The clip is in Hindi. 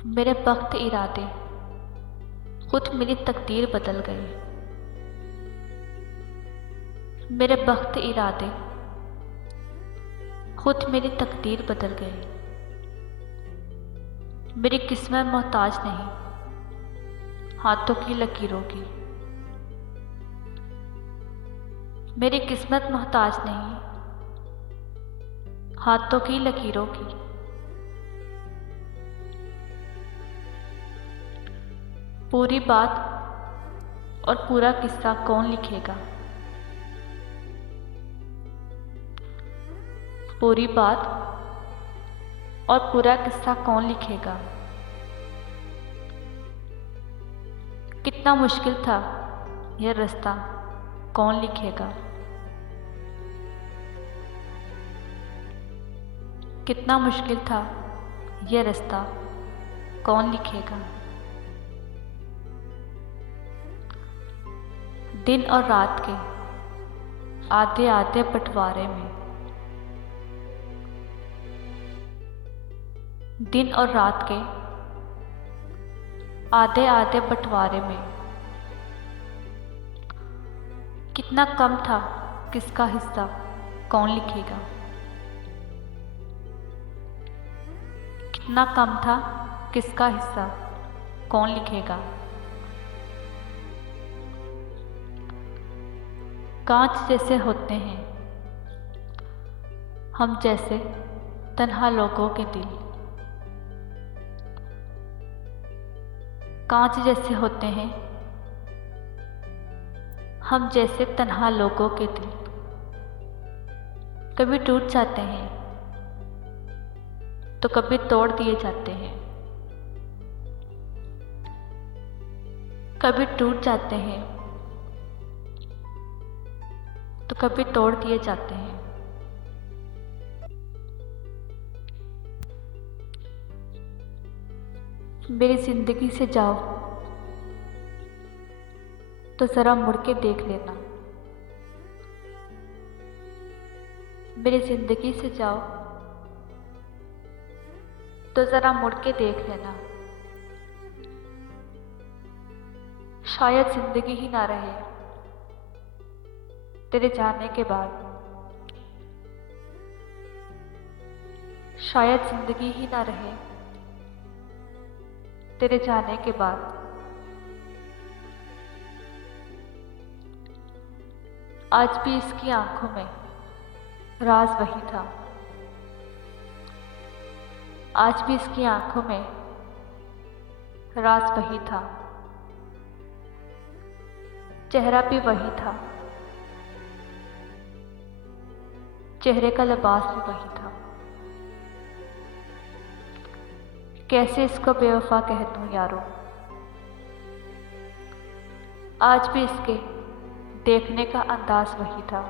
मेरे बख्त इरादे खुद मेरी तकदीर बदल गए। मेरे बख्त इरादे खुद मेरी तकदीर बदल गए। मेरी किस्मत मोहताज नहीं हाथों की लकीरों की। मेरी किस्मत मोहताज नहीं हाथों की लकीरों की। पूरी बात और पूरा किस्सा कौन लिखेगा? पूरी बात और पूरा किस्सा कौन लिखेगा? कितना मुश्किल था यह रास्ता कौन लिखेगा? कितना मुश्किल था यह रास्ता कौन लिखेगा? दिन और रात के आधे आधे बंटवारे में, दिन और रात के आधे आधे बंटवारे में कितना कम था किसका हिस्सा कौन लिखेगा? कितना कम था किसका हिस्सा कौन लिखेगा? कांच जैसे होते हैं हम जैसे तन्हा लोगों के दिल। कांच जैसे होते हैं हम जैसे तन्हा लोगों के दिल। कभी टूट जाते हैं तो कभी तोड़ दिए जाते हैं। कभी टूट जाते हैं तो कभी तोड़ दिए जाते हैं। मेरी जिंदगी से जाओ तो जरा मुड़ के देख लेना। मेरी जिंदगी से जाओ तो जरा मुड़ के देख लेना। शायद जिंदगी ही ना रहे तेरे जाने के बाद। शायद जिंदगी ही ना रहे तेरे जाने के बाद। आज भी इसकी आंखों में राज वही था। आज भी इसकी आंखों में राज वही था। चेहरा भी वही था, चेहरे का लिबास भी वही था। कैसे इसको बेवफा कह दूं यारो। आज भी इसके देखने का अंदाज वही था।